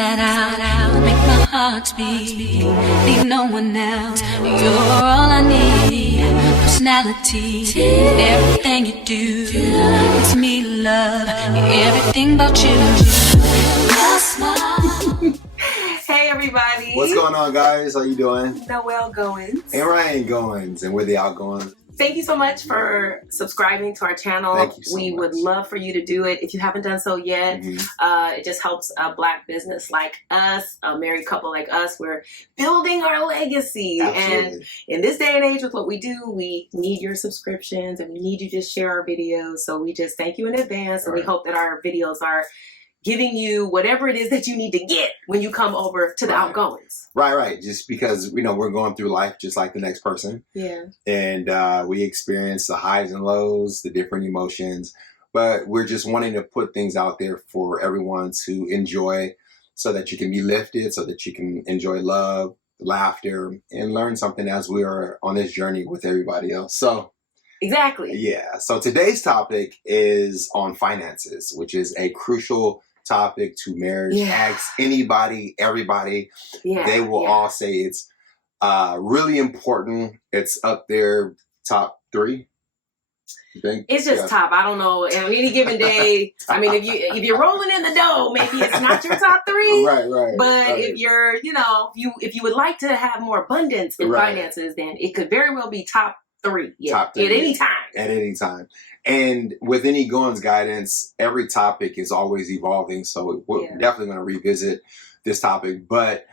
inside out. You make my heart speed. Need no one else. You're all I need. Personality, everything you do makes me love everything about you. Your smile. Hey everybody. What's going on, guys? How you doing? Noelle Goins. And Ryan Goins, and we're the Outgoings. Thank you so much for subscribing to our channel. Thank you so we much. would love for you to do it if you haven't done so yet. It just helps a Black business like us, a married couple like us. We're building our legacy. Absolutely. And in this day and age with what we do, we need your subscriptions and we need you to share our videos. So we just thank you in advance, and we hope that our videos are giving you whatever it is that you need to get when you come over to the Outgoings. Right. Just because, we're going through life just like the next person. Yeah. And we experience the highs and lows, the different emotions. But we're just wanting to put things out there for everyone to enjoy so that you can be lifted, so that you can enjoy love, laughter, and learn something as we are on this journey with everybody else. So exactly. Yeah. So today's topic is on finances, which is a crucial topic to marriage. Ask anybody, everybody. They will all say it's really important. It's up there, top 3. You think? It's just top. I don't know. On any given day, I mean, if you're rolling in the dough, maybe it's not your top 3. Right. But if you're, if you would like to have more abundance in finances, then it could very well be top 3. Top 3 at any time. At any time. And with any Goins guidance, every topic is always evolving. So we're definitely going to revisit this topic. But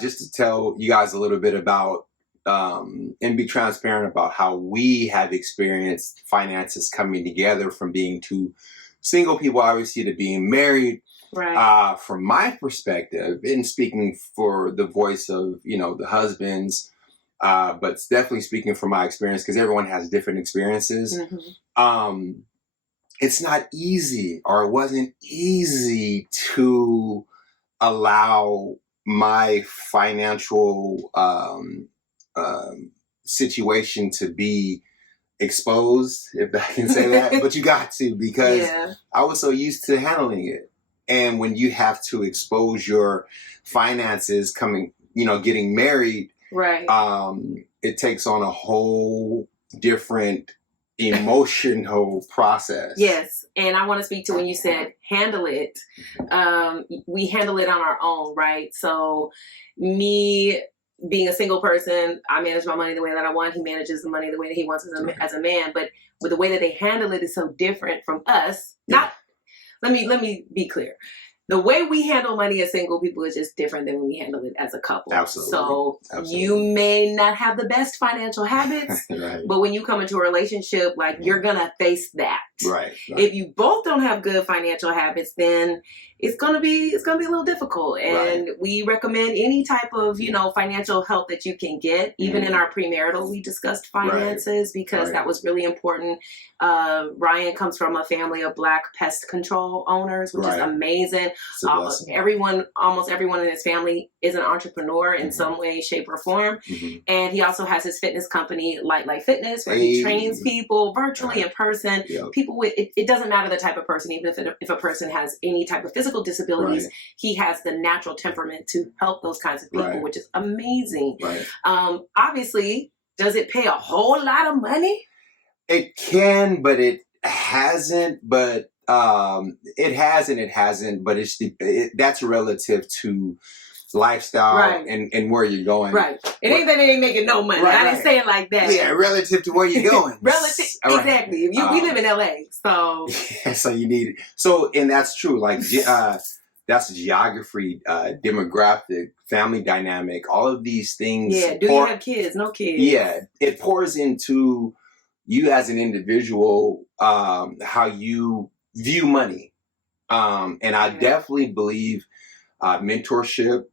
just to tell you guys a little bit about and be transparent about how we have experienced finances coming together from being two single people, obviously, to being married. Right. From my perspective, and speaking for the voice of, the husbands, but it's definitely speaking from my experience, because everyone has different experiences. It's not easy, or it wasn't easy to allow my financial situation to be exposed, if I can say that. But you got to, because I was so used to handling it. And when you have to expose your finances getting married, it takes on a whole different emotional process. Yes. And I want to speak to when you said handle it. We handle it on our own, right? So me being a single person, I manage my money the way that I want. He manages the money the way that he wants as a man. But with the way that they handle it is so different from us. Let me be clear. The way we handle money as single people is just different than when we handle it as a couple. Absolutely. So you may not have the best financial habits, but when you come into a relationship, you're going to face that. Right. If you both don't have good financial habits, then it's going to be a little difficult. And we recommend any type of, financial help that you can get. Even in our premarital, we discussed finances because that was really important. Ryan comes from a family of Black pest control owners, which is amazing. Almost everyone in his family is an entrepreneur in some way, shape, or form. And he also has his fitness company, Light Fitness, where he trains people virtually in person. People with it doesn't matter the type of person, even if a person has any type of physical disabilities, he has the natural temperament to help those kinds of people, which is amazing. Obviously, does it pay a whole lot of money? It can, but it hasn't. But it has and it hasn't. But that's relative to lifestyle and where you're going. It ain't that it ain't making no money. I didn't say it like that. Yeah, relative to where you're going. Exactly. We live in LA, so so you need it. So, and that's true. That's geography, demographic, family dynamic, all of these things. Yeah. Do you have kids? No kids. Yeah, it pours into you as an individual, how you view money. And I definitely believe mentorship,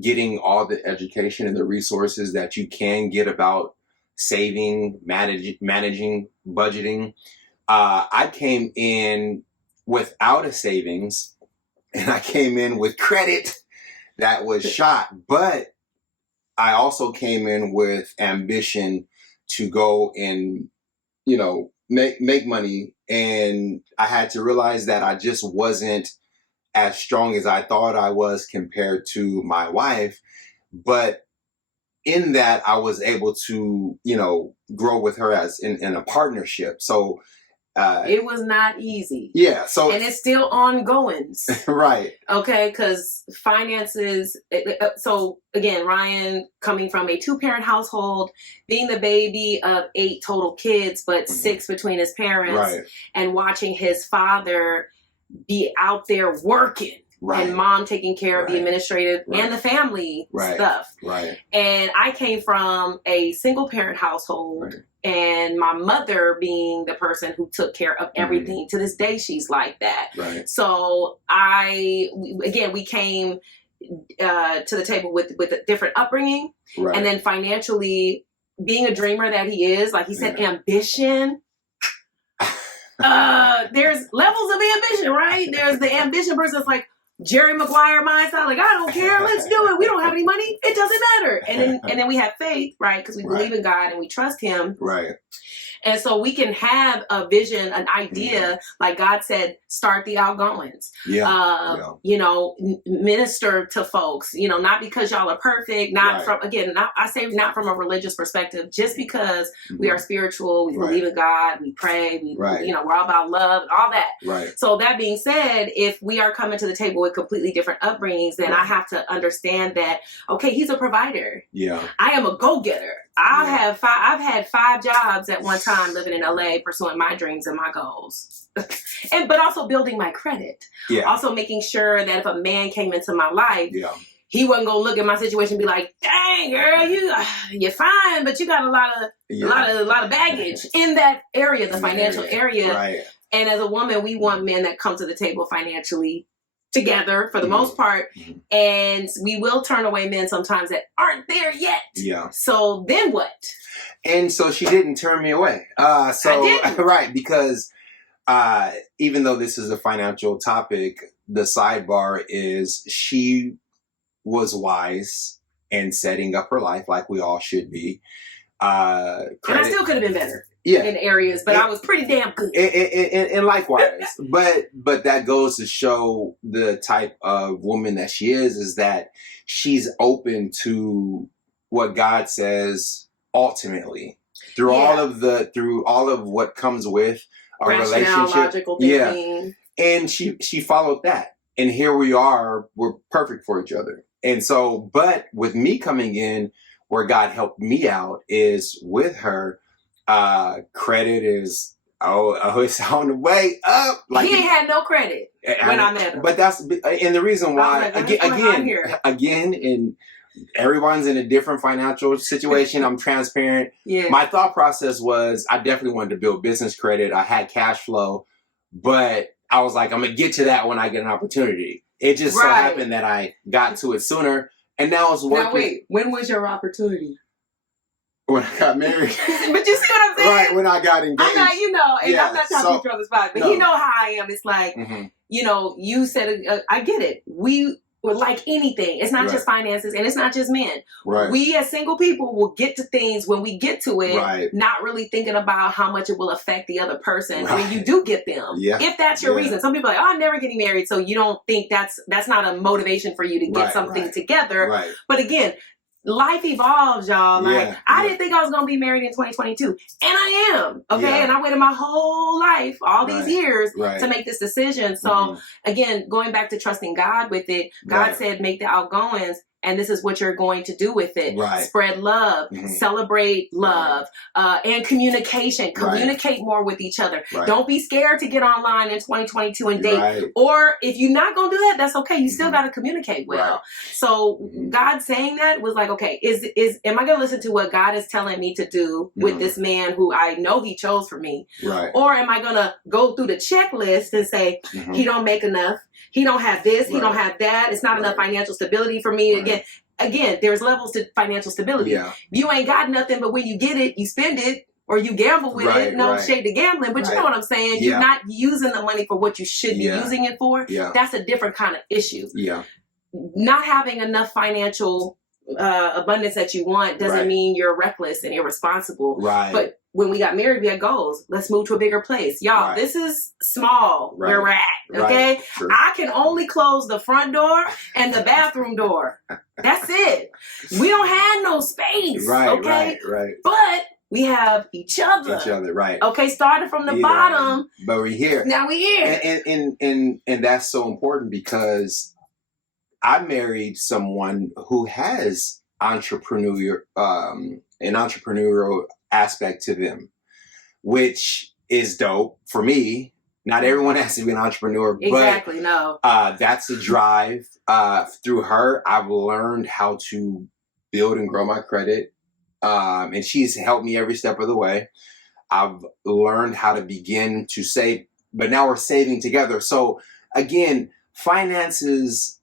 getting all the education and the resources that you can get about saving, managing, budgeting. I came in without a savings, and I came in with credit that was shot. But I also came in with ambition to go and, make money. And I had to realize that I just wasn't as strong as I thought I was compared to my wife, but in that I was able to, grow with her as in a partnership. So it was not easy. Yeah. So and it's still ongoing. Right. Okay, because finances. So again, Ryan coming from a 2-parent household, being the baby of 8 total kids, but 6 between his parents, Right. and watching his father be out there working. Right. And mom taking care of the administrative and the family stuff. Right. And I came from a single parent household, and my mother being the person who took care of everything. To this day, she's like that. Right. So we came to the table with a different upbringing. Right. And then financially, being a dreamer that he is, like he said, ambition. There's levels of ambition, right? There's the ambition person that's like, Jerry Maguire mindset, like, I don't care, let's do it. We don't have any money, it doesn't matter. And then we have faith, right? Because we believe in God and we trust Him. Right. And so we can have a vision, an idea, like God said, start the outgoings. Minister to folks, not because y'all are perfect, not from a religious perspective, just because we are spiritual, we believe in God, we pray, we're all about love and all that. Right. So that being said, if we are coming to the table with completely different upbringings, then I have to understand that, okay, he's a provider. Yeah. I am a go-getter. I've had 5 jobs at one time living in LA, pursuing my dreams and my goals. But also building my credit. Yeah. Also making sure that if a man came into my life, he wasn't gonna look at my situation and be like, "Dang, girl, you're fine, but you got a lot of baggage in that area, the financial area." Right. And as a woman, we want men that come to the table financially together for the most part, and we will turn away men sometimes that aren't there yet. Yeah. So then what? And so she didn't turn me away. I didn't. Right, because even though this is a financial topic, the sidebar is she was wise and setting up her life like we all should be. And I still could have been better. Yeah. In areas, but I was pretty damn good. And likewise, but that goes to show the type of woman that she is that she's open to what God says ultimately through all of what comes with a relationship. Logical thinking. And she followed that, and here we are. We're perfect for each other. And so, but with me coming in, where God helped me out is with her. Credit is it's on the way up. Like he ain't had no credit when I met him. But and the reason why again, and everyone's in a different financial situation. I'm transparent. Yeah. My thought process was I definitely wanted to build business credit. I had cash flow, but I was like, I'm gonna get to that when I get an opportunity. It just so happened that I got to it sooner, and now it's working. Now wait, when was your opportunity? When I got married. But you see what I'm saying? Right, when I got engaged. I'm not, and I'm not trying to put you on the spot, but you know how I am. It's like, you said, I get it. We would like anything. It's not just finances, and it's not just men. Right. We as single people will get to things when we get to it, not really thinking about how much it will affect the other person when you do get them. Yeah. If that's your reason. Some people are like, I'm never getting married, so you don't think that's not a motivation for you to get something together. Right. But again, life evolves, y'all. Like I didn't think I was gonna be married in 2022, and I am. Okay, and I waited my whole life, all these years, to make this decision. So again, going back to trusting God with it, God said, "Make the outgoings." And this is what you're going to do with it. Right. Spread love, celebrate love, and communication. Communicate more with each other. Right. Don't be scared to get online in 2022 and date. Right. Or if you're not going to do that, that's okay. You still got to communicate well. Right. So God saying that was like, okay, am I going to listen to what God is telling me to do with this man who I know He chose for me? Right. Or am I going to go through the checklist and say, he don't make enough. He don't have this. He don't have that. It's not enough financial stability for me. Again, there's levels to financial stability. Yeah. You ain't got nothing, but when you get it, you spend it or you gamble with it. No shade to gambling, but you know what I'm saying? Yeah. You're not using the money for what you should be using it for. Yeah. That's a different kind of issue. Yeah. Not having enough financial abundance that you want doesn't mean you're reckless and irresponsible. Right. But when we got married, we had goals. Let's move to a bigger place. Y'all, Right. this is small where we're at, okay? Right. True. I can only close the front door and the bathroom door. That's it. We don't have no space, okay? Right. But we have each other. Right. Okay, started from the bottom. But we're here. Now we're here. And that's so important because I married someone who has an entrepreneurial aspect to them, which is dope for me. Not everyone has to be an entrepreneur, Exactly, no. That's a drive. Through her, I've learned how to build and grow my credit. And she's helped me every step of the way. I've learned how to begin to save, but now we're saving together. So again, finances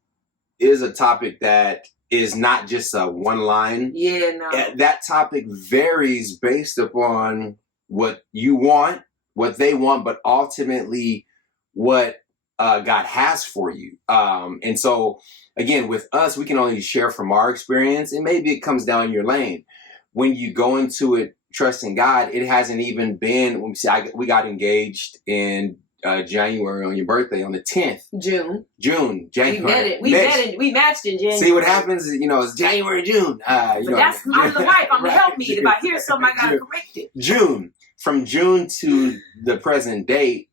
is a topic that is not just a one line. Yeah, no. That topic varies based upon what you want, what they want, but ultimately what God has for you. And so again, with us, we can only share from our experience, and maybe it comes down your lane. When you go into it trusting God, it hasn't even been, we got engaged in January on your birthday on the 10th. June, January. We matched in January. See what happens is, it's January, June. I'm the wife. I'm gonna help me. If I hear something, I gotta correct it. June. From June to the present date,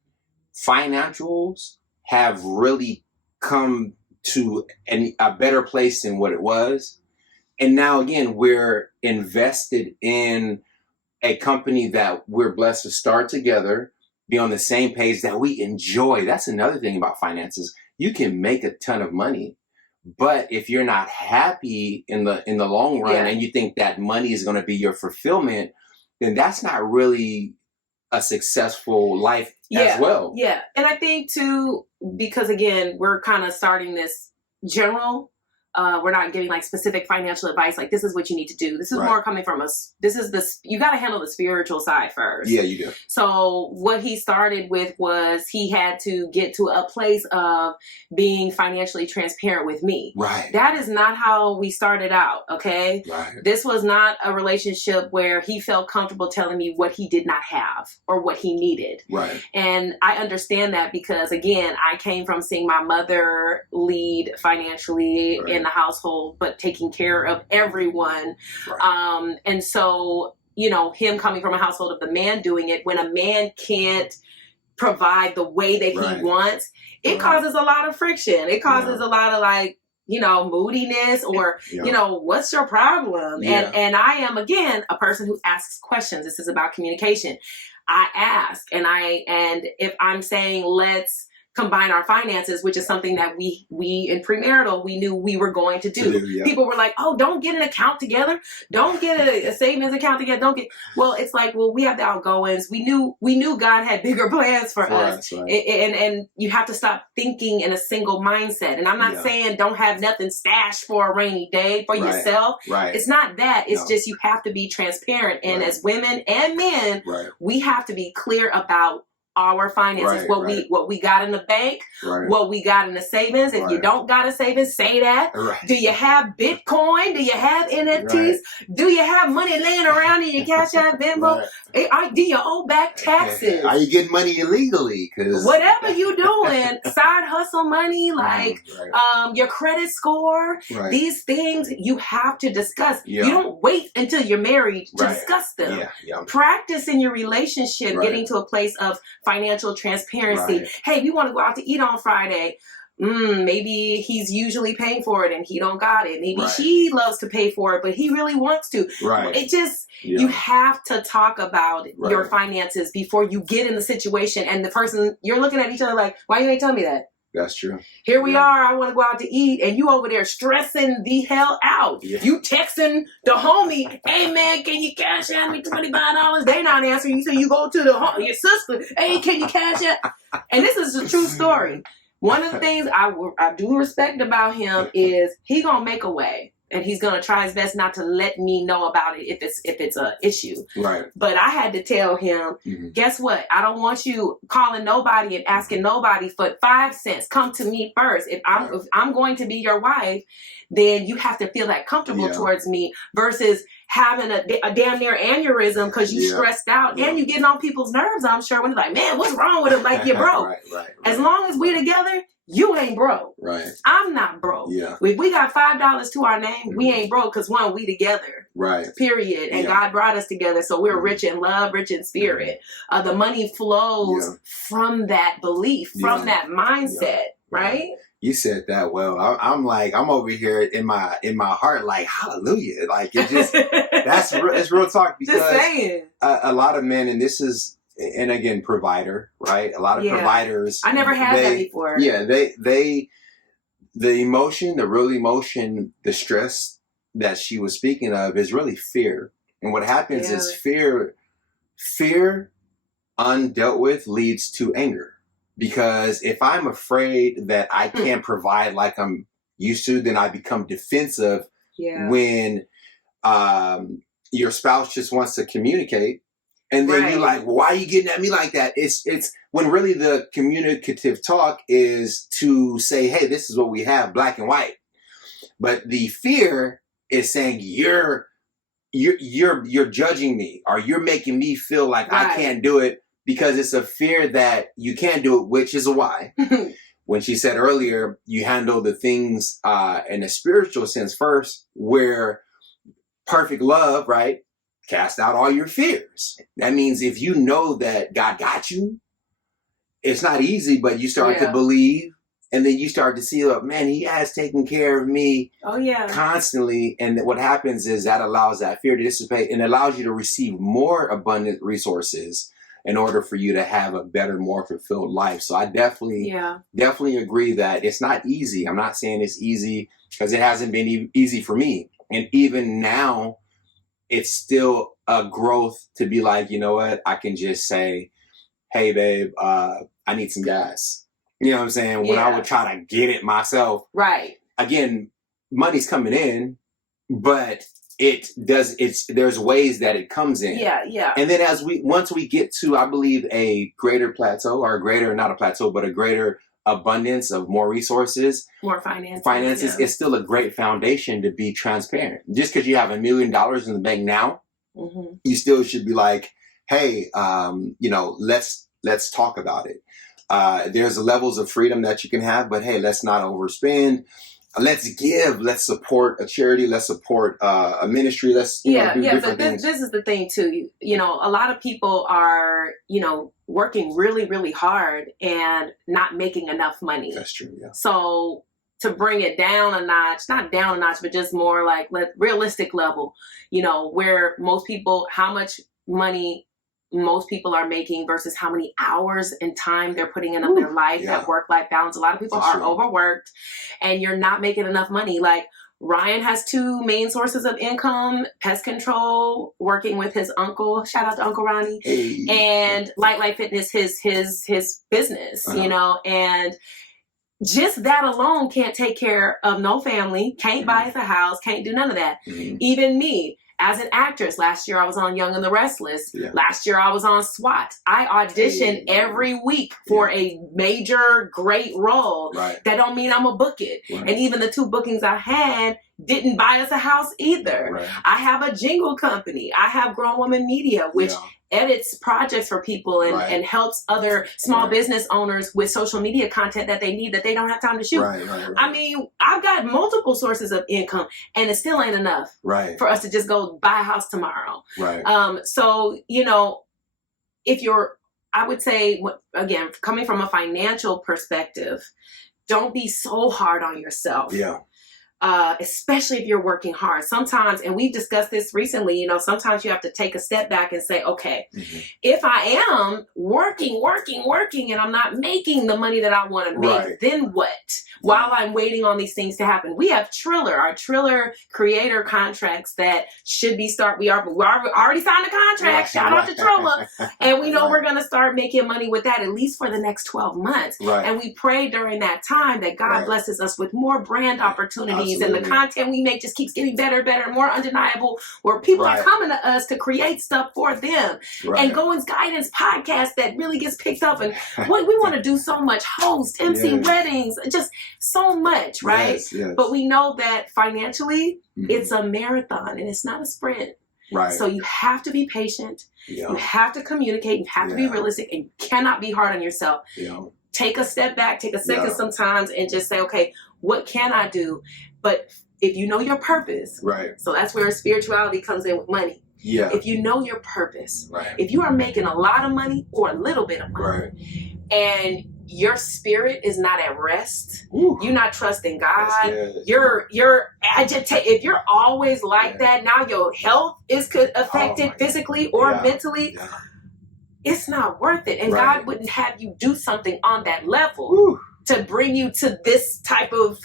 financials have really come to a better place than what it was. And now again, we're invested in a company that we're blessed to start together, be on the same page, that we enjoy. That's another thing about finances. You can make a ton of money, but if you're not happy in the long run, and you think that money is going to be your fulfillment, then that's not really a successful life as well. Yeah. And I think too, because again, we're kind of starting this general. We're not giving like specific financial advice. Like, this is what you need to do. This is more coming from us. You got to handle the spiritual side first. Yeah, you do. So what he started with was he had to get to a place of being financially transparent with me. Right. That is not how we started out. Okay. Right. This was not a relationship where he felt comfortable telling me what he did not have or what he needed. Right. And I understand that because again, I came from seeing my mother lead financially in the household, but taking care of everyone. Right. And so, him coming from a household of the man doing it, when a man can't provide the way that he wants, it causes a lot of friction. It causes a lot of moodiness or, what's your problem? Yeah. And I am, again, a person who asks questions. This is about communication. I ask, and if I'm saying, let's combine our finances, which is something that we in premarital, we knew we were going to do. People were like, oh, don't get an account together. Don't get a savings account together. Well, it's like, we have the outgoings. We knew God had bigger plans for us. Right. And you have to stop thinking in a single mindset. And I'm not saying don't have nothing stashed for a rainy day for yourself. Right. It's not that. It's just, you have to be transparent. And as women and men, we have to be clear about our finances, what we got in the bank, what we got in the savings. If you don't got a savings, say that. Do you have Bitcoin? Do you have NFTs? Do you have money laying around in your Cash App, Venmo? Do you owe back taxes? Are you getting money illegally? Cause whatever you doing, side hustle money, your credit score, these things you have to discuss. You don't wait until you're married to discuss them. Practice in your relationship, getting to a place of financial transparency. Hey, we want to go out to eat on Friday. Maybe he's usually paying for it and he don't got it. Maybe she loves to pay for it, but he really wants to. It just, you have to talk about your finances before you get in the situation, and the person, you're looking at each other like, why you ain't tell me that? That's true. Here we are. I want to go out to eat, and you over there stressing the hell out. You texting the homie, hey man, can you cash out me $25? They not answering you, so you go to your sister, hey, can you cash out? And this is a true story. One of the things I do respect about him is he gonna make a way. and he's gonna try his best not to let me know about it if it's a issue. Right. But I had to tell him, guess what? I don't want you calling nobody and asking nobody for 5 cents. Come to me first. If I'm going to be your wife, then you have to feel that comfortable towards me versus having a damn near aneurysm because you stressed out and you getting on people's nerves, I'm sure, when they're like, man, what's wrong with him? Like, you're broke. Right. As long as we together, you ain't broke. Right. I'm not broke. Yeah. If we got $5 to our name, we ain't broke because one, we together. Right. Period. And God brought us together. So we're rich in love, rich in spirit. The money flows from that belief, from that mindset, right? You said that well. I'm over here in my heart, like, hallelujah. Like, it just, it's real talk because just saying. A lot of men, and this is, and again, provider, right? A lot of providers. I never had that before. Yeah, the emotion, the real emotion, the stress that she was speaking of is really fear. And what happens is fear undealt with leads to anger. Because if I'm afraid that I can't provide like I'm used to, then I become defensive when your spouse just wants to communicate. And then you're like, why are you getting at me like that? It's when really the communicative talk is to say, hey, this is what we have, black and white. But the fear is saying you're judging me, or you're making me feel like I can't do it, because it's a fear that you can't do it, which is a why. When she said earlier, you handle the things in a spiritual sense first, where perfect love, right? Cast out all your fears. That means if you know that God got you, it's not easy, but you start to believe, and then you start to see, oh, man, he has taken care of me constantly. And what happens is that allows that fear to dissipate and allows you to receive more abundant resources in order for you to have a better, more fulfilled life. So I definitely agree that it's not easy. I'm not saying it's easy because it hasn't been easy for me. And even now, it's still a growth to be like, you know what? I can just say, hey, babe, I need some gas. You know what I'm saying? When I would try to get it myself. Right. Again, money's coming in, but there's ways that it comes in. Yeah. And then once we get to, I believe, a greater plateau, or not a plateau, but a greater abundance of more resources, more finances, it's still a great foundation to be transparent. Just because you have $1 million in the bank now, you still should be like, hey, let's talk about it. There's levels of freedom that you can have, but hey, let's not overspend. Let's give. Let's support a charity. Let's support a ministry. Let's do different things. This is the thing too. A lot of people are working really, really hard and not making enough money. That's true. Yeah. So to bring it down a notch, not down a notch, but just more like realistic level. Where most people, how much money most people are making versus how many hours and time they're putting in of their life, that work-life balance. A lot of people are overworked and you're not making enough money. Like Ryan has 2 main sources of income: pest control, working with his uncle, shout out to Uncle Ronnie, and Light Fitness, his business, and just that alone can't take care of no family, can't buy us a house, can't do none of that. Even me, as an actress, last year I was on Young and the Restless. Last year I was on SWAT. I audition every week for a major, great role. That don't mean I'm gonna book it. And even the 2 bookings I had didn't buy us a house either. I have a jingle company. I have Grown Woman Media, which edits projects for people and helps other small business owners with social media content that they need that they don't have time to shoot. I mean, I've got multiple sources of income and it still ain't enough for us to just go buy a house tomorrow. So, if I would say, again, coming from a financial perspective, don't be so hard on yourself. Especially if you're working hard. Sometimes, and we've discussed this recently, sometimes you have to take a step back and say, okay, if I am working, and I'm not making the money that I want to make, then what? While I'm waiting on these things to happen. We have our Triller creator contracts that should be we already signed a contract. Shout out to Triller. And we know we're going to start making money with that at least for the next 12 months. And we pray during that time that God blesses us with more brand opportunities and the Absolutely. content we make just keeps getting better and better, more undeniable, where people Right. are coming to us to create stuff for them. Right. And Goins Guidance podcast that really gets picked up, and what we want to do so much, host, MC Yes. weddings, just so much, right? Yes, yes. But we know that financially, Mhm. it's a marathon and it's not a sprint. right. So you have to be patient. yeah. You have to communicate. You have to be Yeah. realistic, and you cannot be hard on yourself. Yeah. Take a step back, take a second Yeah. sometimes, and just say, okay, what can I do? But if you know your purpose, Right. so that's where spirituality comes in with money. Yeah. If you know your purpose, Right. if you are making a lot of money or a little bit of money, Right. and your spirit is not at rest, Ooh, you're not trusting that's God, good. you're agitated. If you're always like Yeah. that, now your health is affected my God. physically or Yeah. mentally. Yeah. It's not worth it. And Right. God wouldn't have you do something on that level Woo. to bring you to this type of,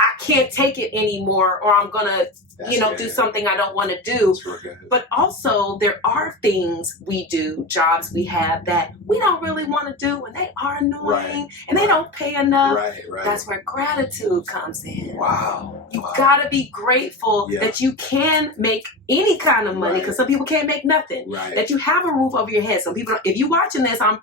I can't take it anymore, or I'm gonna, That's do good. something I don't want to do. That's real good. But also, there are things we do, jobs we have that we don't really want to do, and they are annoying, Right. and they don't pay enough. Right. Right. That's where gratitude comes in. wow. You Wow. gotta be grateful Yeah. that you can make any kind of money, Right. because some people can't make nothing. Right. That you have a roof over your head. Some people, if you're watching this, I'm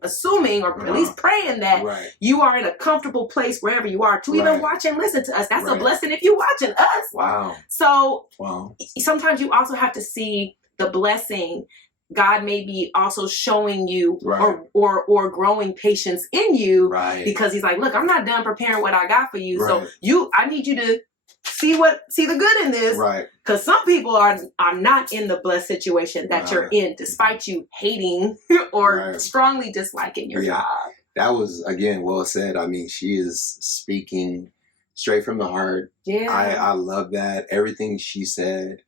assuming, or at least praying that Right. you are in a comfortable place wherever you are to even Right. watch and listen to us. That's a Right. blessing if you're watching us. Wow. So Wow. sometimes you also have to see the blessing God may be also showing you, Right. or growing patience in you, Right. because He's like, look, I'm not done preparing what I got for you. Right. So I need you to see the good in this, Right. because some people are not in the blessed situation that you're Right. in, despite you hating or Right. strongly disliking your Yeah. job. That was, again, well said. I mean, she is speaking straight from the heart. Yeah. I love that. Everything she said,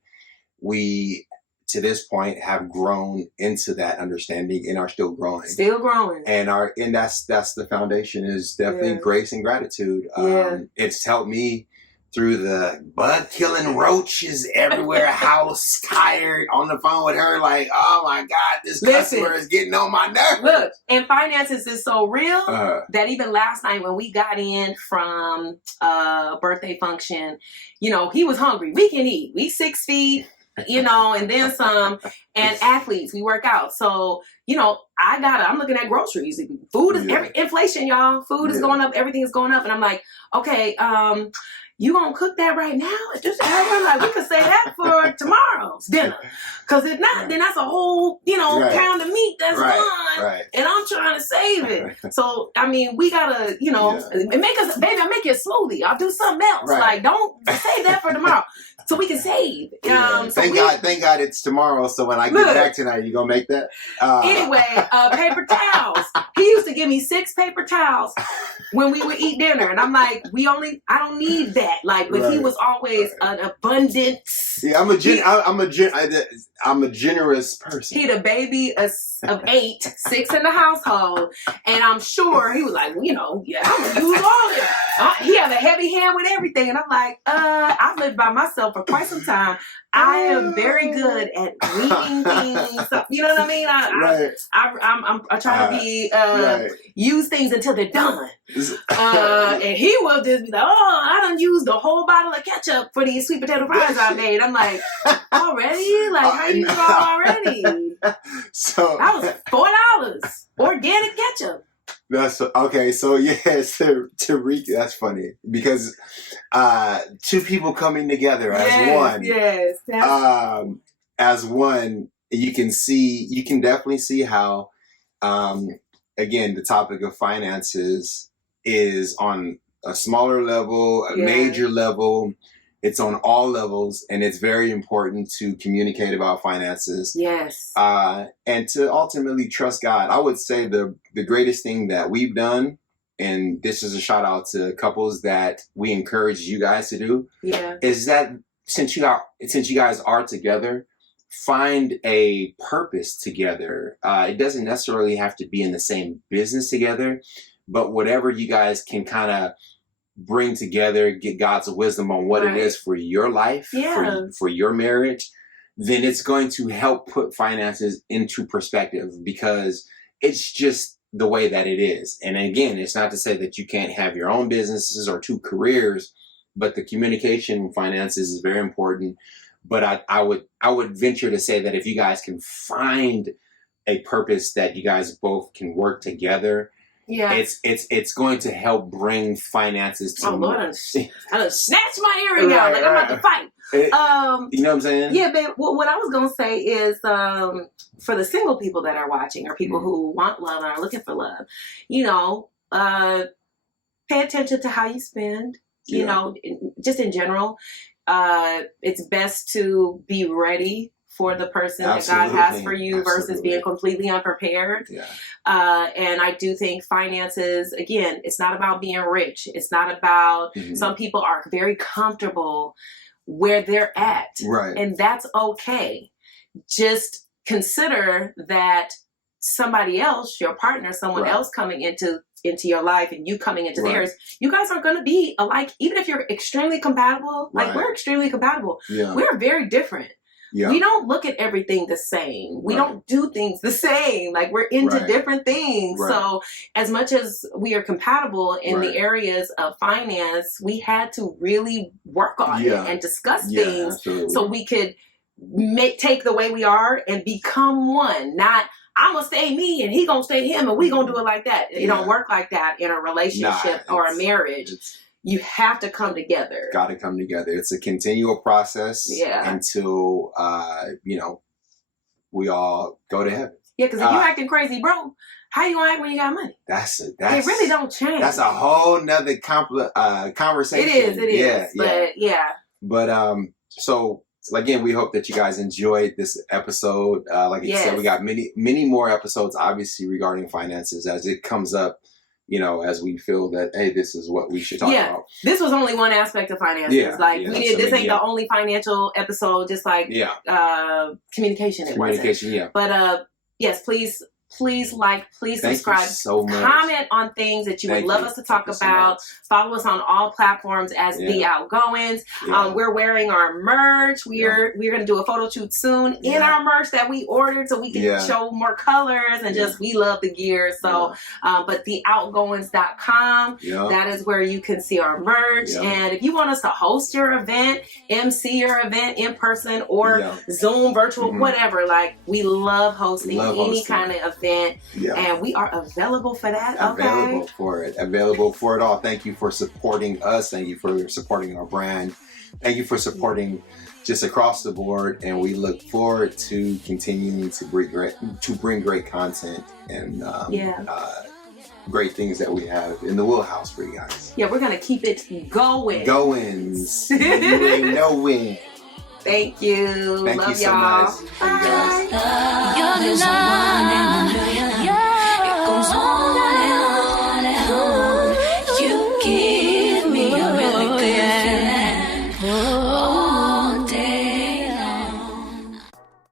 we, to this point, have grown into that understanding and are still growing. Still growing. And that's the foundation, is definitely Yeah. grace and gratitude. Yeah. It's helped me through the bug killing roaches everywhere, house, tired, on the phone with her, like, oh my God, this Listen. customer is getting on my nerves. Look, and finances is so real Uh, that even last night when we got in from a birthday function, he was hungry. We can eat. We 6 feet, and then some. And athletes, we work out. So, I'm looking at groceries. Food is Yeah. inflation, y'all. Food is Yeah. going up. Everything is going up. And I'm like, okay, you gonna cook that right now? I'm like, we could say that for tomorrow's dinner. Because if not, Right. then that's a whole, Right. pound of meat that's Right. gone. right. And I'm trying to save it. So, we gotta, make us, baby, I'll make you a smoothie. I'll do something else. Right. Like, don't save that for tomorrow. So we can save. Yeah. So thank God it's tomorrow. So when I get Look. back tonight, you gonna make that? Anyway, paper towels. He used to give me 6 paper towels when we would eat dinner. And I'm like, I don't need that. Like, but he Right. was always an abundant. Yeah, I'm a generous person. He the baby of 8, 6 in the household. And I'm sure he was like, I'm going to use all this. He had a heavy hand with everything. And I'm like, I've lived by myself for quite some time. I am very good at reading things. You know what I mean? Right. I try to be Right. use things until they're done. And he will just be like, "Oh, I done used the whole bottle of ketchup for these sweet potato fries I made." I'm like, "Already? Like, how you know already? So That was $4 organic ketchup." that's okay. So yes, that's funny because 2 people coming together as one. Yes. As one, you can definitely see how, again, the topic of finances is on a smaller level, a Yeah. major level. It's on all levels, and it's very important to communicate about finances. Yes. And to ultimately trust God. I would say the greatest thing that we've done, and this is a shout out to couples that we encourage you guys to do, Yeah. is that since you guys are together, find a purpose together. It doesn't necessarily have to be in the same business together, but whatever you guys can kind of bring together, get God's wisdom on what Right. it is for your life, Yeah. for your marriage, then it's going to help put finances into perspective, because it's just the way that it is. And again, it's not to say that you can't have your own businesses or 2 careers, but the communication finances is very important. But I would venture to say that if you guys can find a purpose that you guys both can work together, it's going to help bring finances to. Oh Lord, I done snatched my earring out like I'm about to fight. You know what I'm saying? Yeah, babe. What I was gonna say is, for the single people that are watching, or people who want love and are looking for love, you know, pay attention to how you spend. You know, just in general, it's best to be ready for the person that God has for you versus being completely unprepared. Yeah. And I do think finances, again, it's not about being rich. It's not about, some people are very comfortable where they're at. Right. And that's okay. Just consider that somebody else, your partner, someone else coming into your life and you coming into theirs, you guys are going to be alike. Even if you're extremely compatible, like we're extremely compatible, we're very different. Yeah. We don't look at everything the same. We don't do things the same. Like, we're into different things. So as much as we are compatible in the areas of finance, we had to really work on it and discuss things so we could take the way we are and become one. Not, I'm going to stay me and he going to stay him and we going to do it like that. It don't work like that in a relationship or a marriage. You have to come together. Got to come together. It's a continual process until, you know, we all go to heaven. Yeah, because if you acting crazy, bro, how you gonna act when you got money? It really don't change. That's a whole nother conversation. It is. But so again, we hope that you guys enjoyed this episode. Like you said, we got many more episodes, obviously, regarding finances as it comes up. You know, as we feel that, hey, this is what we should talk about. This was only one aspect of finances. This ain't the only financial episode, just like communication. Communication, But yes, please like, please subscribe. Thank you so much. Comment on things that you would love us to talk about. Follow us on all platforms as The Outgoings. We're wearing our merch. We're going to do a photo shoot soon in our merch that we ordered so we can show more colors and just, we love the gear. So, but theoutgoings.com, that is where you can see our merch. And if you want us to host your event, MC your event in person or Zoom, virtual, whatever, like, we love hosting any kind of event. And we are available for that. Available for it all. Thank you for supporting us. Thank you for supporting our brand. Thank you for supporting just across the board. And we look forward to continuing to bring great content and great things that we have in the wheelhouse for you guys. Yeah, we're gonna keep it going. Goins. You ain't no win. Thank you. Thank Love you so y'all. much. Bye.